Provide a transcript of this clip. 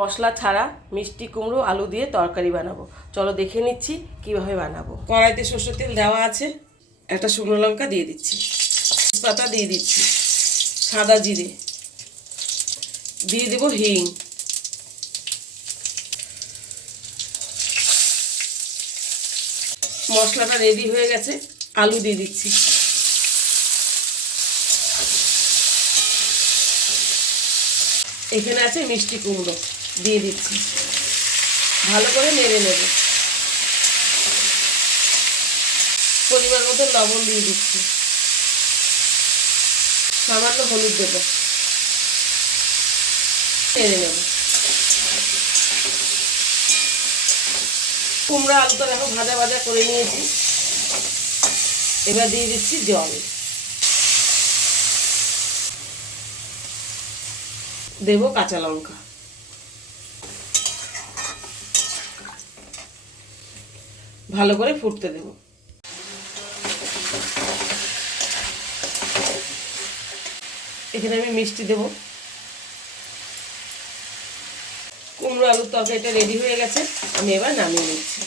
মশলা ছাড়া মিষ্টি কুমড়ো, আলু দিয়ে তরকারি বানাবো। চলো দেখে নিচ্ছি, কীভাবে বানাবো। কড়াইতে সর্ষের তেল দেওয়া আছে। একটা শুকনো লঙ্কা দিয়ে দিচ্ছি। পাতা দিয়ে দিচ্ছি। সাদা জিরে। দিয়ে দেবো হিং। মশলাটা রেডি হয়ে গেছে। আলু দিয়ে দিচ্ছি। এখানে আছে মিষ্টি কুমড়ো। দিয়ে দিচ্ছি। ভালো করে নেড়ে নেব। পরিমাণ মতো লবণ দিয়ে দিচ্ছি। সামান্য হলুদ দেব। নেড়ে নেব। কুমড়ো আলুটা দেখো ভাজা ভাজা করে নিয়েছি। এবার দিয়ে দিচ্ছি জল। দেবো কাঁচা লঙ্কা। ভালো করে ফুটতে দেব। এখানে আমি মিষ্টি দেব। কুমড়ো আলুর তরকারিটা রেডি হয়ে গেছে। আমি এবার নামিয়ে নিচ্ছি।